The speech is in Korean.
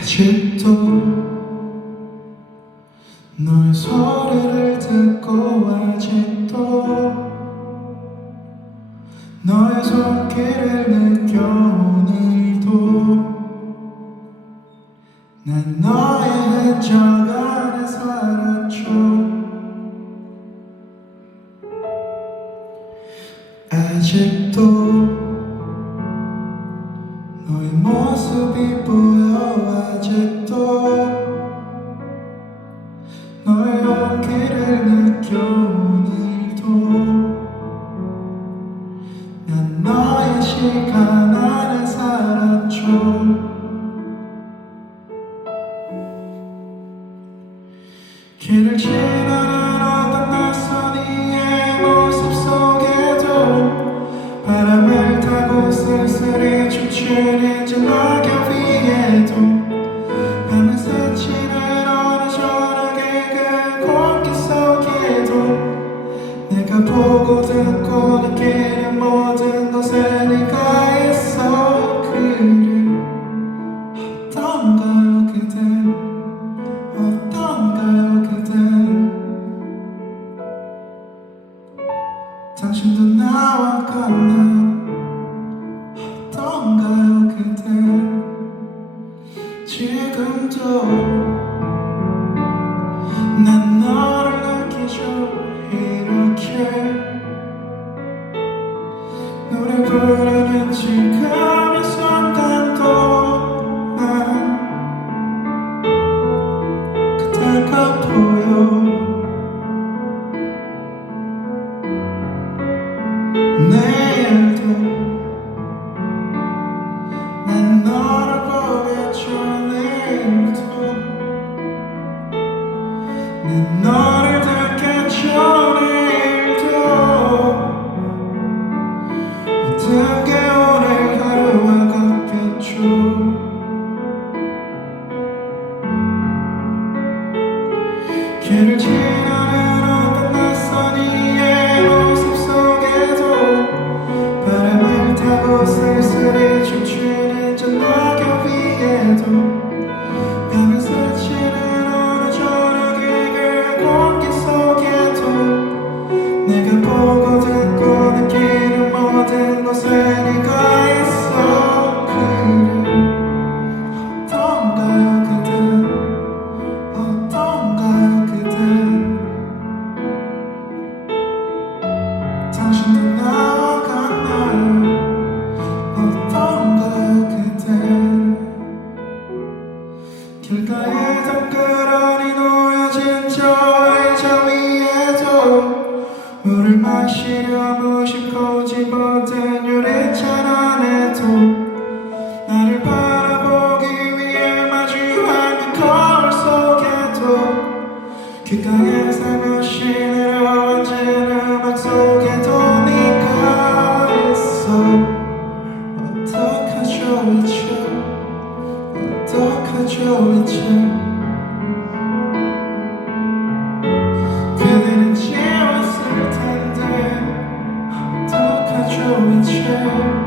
아직도 너의 소리를 듣고 아직도 너의 손길을 느껴 오늘도 난 너의 흔적 안에 살았죠 아직도 너의 모습이 보여 아직도 너의 온기를 느껴 오늘도 난 너의 시간 안에 살았죠 길을 지나는 춤추는 저 낙엽 위에도 밤을 스치는 어느 저녁의 그 공기 속에도 내가 보고 듣고 느끼는 모든 것에 난 너를 느끼죠 이렇게 노래 부르는 지금 길을 지나는 어떤 낯선 이의 모습 속에도 바람을 타고 쓸쓸히 춤추는 Chỉ. future.